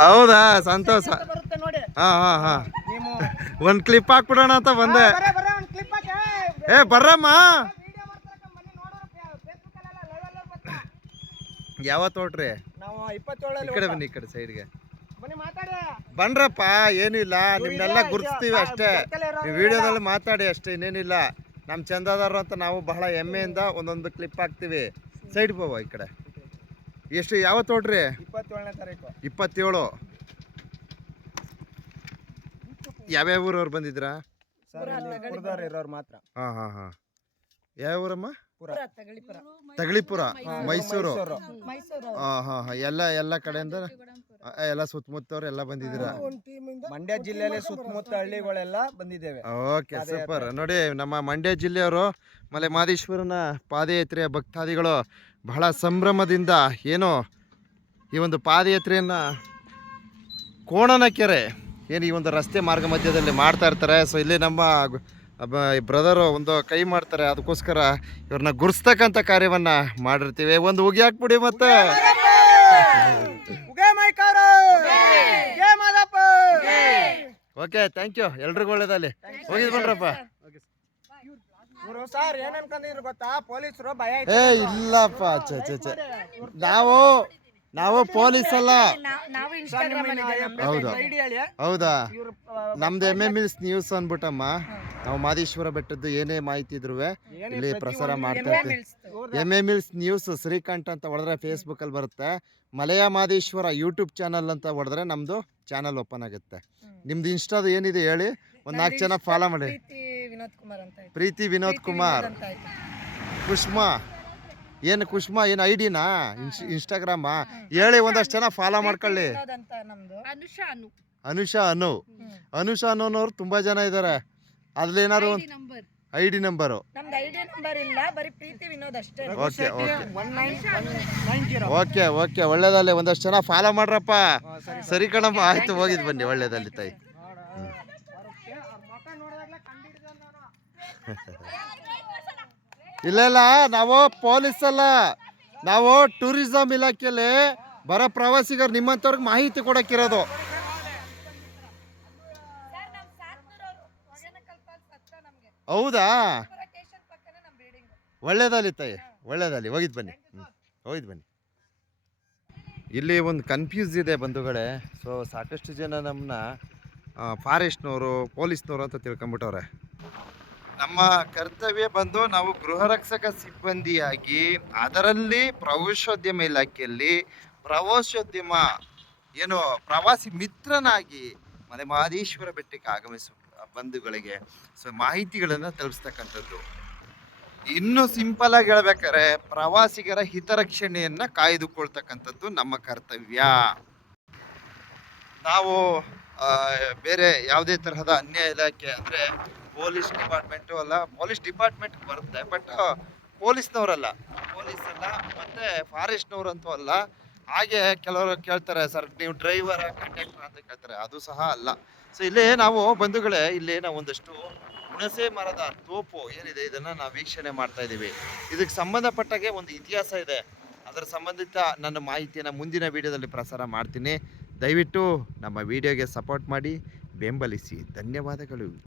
ಹೌದಾ? ಸಂತೋಷ. ಹಾ ಹಾ ಹಾ. ಒಂದ್ ಕ್ಲಿಪ್ ಹಾಕ್ಬಿಡೋಣ ಅಂತ ಬಂದೆ. ಏ ಬರ್ರಮ್ಮ. ನೋಡ್ರಿ ನೋಡೋರು ಯಾವತ್ತು ಹೊಟ್ರಿ ನಾವು ಈ ಕಡೆ ಬನ್ನಿ ಈ ಕಡೆ ಸೈಡ್ಗೆ ಬನ್ರಪ್ಪ ಏನಿಲ್ಲ ನಿಮ್ನೆಲ್ಲ ಗುರುತಿಸ್ತೀವಿ ಅಷ್ಟೇ. ನೀವು ವಿಡಿಯೋದಲ್ಲಿ ಮಾತಾಡಿ ಅಷ್ಟೇ ಇನ್ನೇನಿಲ್ಲ. ನಮ್ಮ ಚಂದಾದಾರರು ಅಂತ ನಾವು ಬಹಳ ಹೆಮ್ಮೆಯಿಂದ ಒಂದೊಂದು ಕ್ಲಿಪ್ ಹಾಕ್ತೀವಿ. ಸೈಡ್ ಹೋಗುವ ಈ ಕಡೆ. ಎಷ್ಟು ಯಾವತ್ತು ನೋಡ್ರಿ ಇಪ್ಪತ್ತೇಳನೇ ತಾರೀಕು. ಇಪ್ಪತ್ತೇಳು. ಯಾವ್ಯಾವ ಊರವ್ರು ಬಂದಿದ್ರಾ ಇರೋರು ಮಾತ್ರ. ಹಾಂ ಹಾಂ ಹಾಂ. ಯಾವ ಊರಮ್ಮ? ಪುರ. ತಗಳಿಪುರ. ಮೈಸೂರು. ಮೈಸೂರು. ಹಾಂ ಹಾಂ ಹಾಂ. ಎಲ್ಲ ಎಲ್ಲ ಕಡೆಯಿಂದ ಎಲ್ಲ ಸುತ್ತಮುತ್ತವ್ರು ಎಲ್ಲ ಬಂದಿದ್ದೀರಾ? ಮಂಡ್ಯ ಜಿಲ್ಲೆಯಲ್ಲಿ ಸುತ್ತಮುತ್ತ ಹಳ್ಳಿಗಳೆಲ್ಲ ಬಂದಿದ್ದೇವೆ. Okay super. ನೋಡಿ ನಮ್ಮ ಮಂಡ್ಯ ಜಿಲ್ಲೆಯವರು ಮಲೆ ಮಾದೇಶ್ವರನ ಪಾದಯಾತ್ರೆಯ ಭಕ್ತಾದಿಗಳು ಬಹಳ ಸಂಭ್ರಮದಿಂದ ಏನೋ ಈ ಒಂದು ಪಾದಯಾತ್ರೆಯನ್ನು ಕೋಣನ ಕೆರೆ ಏನು ಈ ಒಂದು ರಸ್ತೆ ಮಾರ್ಗ ಮಧ್ಯದಲ್ಲಿ ಮಾಡ್ತಾ ಇರ್ತಾರೆ. ಸೊ ಇಲ್ಲಿ ನಮ್ಮ ಬ್ರದರು ಒಂದು ಕೈ ಮಾಡ್ತಾರೆ. ಅದಕ್ಕೋಸ್ಕರ ಇವ್ರನ್ನ ಗುರ್ಸ್ತಕ್ಕಂಥ ಕಾರ್ಯವನ್ನು ಮಾಡಿರ್ತೀವಿ. ಒಂದು ಉಗಿ ಹಾಕ್ಬಿಡಿ ಮತ್ತೆ. ಓಕೆ ಥ್ಯಾಂಕ್ ಯು ಎಲ್ರಿಗೂ ಒಳ್ಳೇದಲ್ಲಿ ಹೋಗಿದ್ ಬನ್ರಪ್ಪ ಇವರು ಸರ್ ಏನ್ ಅನ್ಕೊಂಡಿದ್ರು ಗೊತ್ತಾ? ಪೊಲೀಸರು ಭಯ ಏ ಇಲ್ಲಪ್ಪ ಛೆ ಛೆ ಛೆ. ನಾವು ನಾವು ಪೊಲೀಸ್ ಅಲ್ಲ. ನಾವು ಇನ್ಸ್ಟಾಗ್ರಾಮ್ ಅಲ್ಲಿ ಇದೆ ಹೌದು. ಐಡಿ ಹೇಳಿ. ಹೌದಾ? ಇವ್ರು ನಮ್ದು ಎಂ ಎಂ ಇಲ್ಸ್ ನ್ಯೂಸ್ ಅಂದ್ಬಿಟ್ಟಮ್ಮ. ನಾವು ಮಾದೇಶ್ವರ ಬೆಟ್ಟದ್ದು ಏನೇ ಮಾಹಿತಿ ಇದ್ರು ಇಲ್ಲಿ ಪ್ರಸಾರ ಮಾಡ್ತಾ ಇರ್ತೀವಿ. M M hills news Srikantha ಅಂತ ಹೊಡೆದ್ರೆ ಫೇಸ್ಬುಕ್ ಅಲ್ಲಿ ಬರುತ್ತೆ. ಮಲಯ ಮಾದೇಶ್ವರ ಯೂಟ್ಯೂಬ್ ಚಾನಲ್ ಅಂತ ಹೊಡೆದ್ರೆ ನಮ್ದು ಚಾನಲ್ ಓಪನ್ ಆಗುತ್ತೆ. ನಿಮ್ದು ಇನ್ಸ್ಟಾದ ಏನಿದೆ ಹೇಳಿ? ಒಂದ್ ನಾಲ್ಕು ಜನ ಫಾಲೋ ಮಾಡಿ. ಪ್ರೀತಿ ವಿನೋದ್ ಕುಮಾರ್ ಅಂತ ಆಯ್ತು. ಪ್ರೀತಿ ವಿನೋದ್ ಪ್ರೀತಿ ಕುಮಾರ್. ವಿನೋದ್ ಅಂತ ಆಯ್ತು. ಕುಷ್ಮಾ. ಏನು ಕುಷ್ಮಾ ಏನು ಐಡಿನಾ? ಇನ್ಸ್ಟಾಗ್ರಾಮಾ? ಹೇಳಿ ಒಂದಷ್ಟು ಜನ ಫಾಲೋ ಮಾಡ್ಕೊಳ್ಳಿ. ವಿನೋದ್ ಅಂತ ನಮ್ದು. ಅನುಷಾ ಅನು. ಅನುಷಾ ಅನು. ಹ್ಮ್. ಅನುಷಾ ಅನ್ನೋನವ್ರು ತುಂಬಾ ಜನ ಇದ್ದಾರೆ ಅದ್ಲೇನಾರು ನಂಬರ್. I D number? ನಮ್ದು ಐಡಿ ನಂಬರ್ ಇಲ್ಲ ಬರೀ ಪ್ರೀತಿ ವಿನೋದ್ ಅಷ್ಟೇ. Okay okay. One nine nine zero. Okay okay. ಒಳ್ಳೇದಲ್ಲಿ ಒಂದಷ್ಟು ಜನ ಫಾಲೋ ಮಾಡ್ರಪ್ಪ. ಸರಿ ಕಣಪ್ಪ ಆಯ್ತು ಹೋಗಿದ್ ಬನ್ನಿ ಒಳ್ಳೇದಲ್ಲಿ ತಾಯಿ. ಇಲ್ಲ ಇಲ್ಲ, ನಾವು ಪೊಲೀಸ್ ಅಲ್ಲ. ನಾವು ಟೂರಿಸಂ ಇಲಾಖೆಯಲ್ಲಿ ಬರೋ ಪ್ರವಾಸಿಗರು ನಿಮ್ಮಂಥವ್ರಿಗೆ ಮಾಹಿತಿ ಕೊಡೋಕ್ಕಿರೋದು. ಹೌದಾ? ಒಳ್ಳೇದಲ್ಲಿ ತಾಯಿ ಒಳ್ಳೇದಲ್ಲಿ ಹೋಗಿದ್ ಬನ್ನಿ. ಹ್ಞೂ ಹೋಗಿದ್ ಬನ್ನಿ. ಇಲ್ಲಿ ಒಂದು ಕನ್ಫ್ಯೂಸ್ ಇದೆ ಬಂಧುಗಳೇ. ಸೊ ಸಾಕಷ್ಟು ಜನ ನಮ್ಮನ್ನ ಫಾರೆಸ್ಟ್ನವರು ಪೊಲೀಸ್ನವರು ಅಂತ ತಿಳ್ಕೊಂಬಿಟ್ಟವ್ರೆ ನಮ್ಮ ಕರ್ತವ್ಯ ಬಂದು ನಾವು ಗೃಹ ರಕ್ಷಕ ಸಿಬ್ಬಂದಿಯಾಗಿ, ಅದರಲ್ಲಿ ಪ್ರವಾಸೋದ್ಯಮ ಇಲಾಖೆಯಲ್ಲಿ ಪ್ರವಾಸೋದ್ಯಮ ಏನು ಪ್ರವಾಸಿ ಮಿತ್ರನಾಗಿ ಮನೆ ಮಹದೇಶ್ವರ ಬೆಟ್ಟಕ್ಕೆ ಆಗಮಿಸುವ ಬಂಧುಗಳಿಗೆ ಸೊ ಮಾಹಿತಿಗಳನ್ನು ತಲುಪಿಸ್ತಕ್ಕಂಥದ್ದು. ಇನ್ನು ಸಿಂಪಲ್ ಆಗಿ ಹೇಳ್ಬೇಕಾದ್ರೆ ಪ್ರವಾಸಿಗರ ಹಿತರಕ್ಷಣೆಯನ್ನ ಕಾಯ್ದುಕೊಳ್ತಕ್ಕಂಥದ್ದು ನಮ್ಮ ಕರ್ತವ್ಯ. ನಾವು ಬೇರೆ ಯಾವುದೇ ತರಹದ ಅನ್ಯ ಇಲಾಖೆ ಅಂದ್ರೆ ಪೊಲೀಸ್ ಡಿಪಾರ್ಟ್ಮೆಂಟು ಅಲ್ಲ, ಪೊಲೀಸ್ ಡಿಪಾರ್ಟ್ಮೆಂಟ್ ಬರುತ್ತೆ ಬಟ್ ಪೊಲೀಸ್ನವರಲ್ಲ. ಪೊಲೀಸ್ ಅಲ್ಲ ಮತ್ತೆ ಫಾರೆಸ್ಟ್ನವ್ರು ಅಂತೂ ಅಲ್ಲ. ಹಾಗೆ ಕೆಲವರು ಕೇಳ್ತಾರೆ, ಸರ್, ನೀವು ಡ್ರೈವರ್, ಕಂಡಕ್ಟರ್ ಅಂತ ಕೇಳ್ತಾರೆ. ಅದು ಸಹ ಅಲ್ಲ. ಸೊ ಇಲ್ಲಿ ನಾವು ಬಂಧುಗಳೇ, ಇಲ್ಲಿ ನಾವು ಒಂದಷ್ಟು ಹುಣಸೆ ಮರದ ತೋಪು ಏನಿದೆ, ಇದನ್ನ ನಾವು ವೀಕ್ಷಣೆ ಮಾಡ್ತಾ ಇದ್ದೀವಿ. ಇದಕ್ಕೆ ಸಂಬಂಧಪಟ್ಟಾಗೆ ಒಂದು ಇತಿಹಾಸ ಇದೆ. ಅದರ ಸಂಬಂಧಿತ ನನ್ನ ಮಾಹಿತಿಯನ್ನು ಮುಂದಿನ ವಿಡಿಯೋದಲ್ಲಿ ಪ್ರಸಾರ ಮಾಡ್ತೀನಿ. ದಯವಿಟ್ಟು ನಮ್ಮ ವಿಡಿಯೋಗೆ ಸಪೋರ್ಟ್ ಮಾಡಿ, ಬೆಂಬಲಿಸಿ. ಧನ್ಯವಾದಗಳು.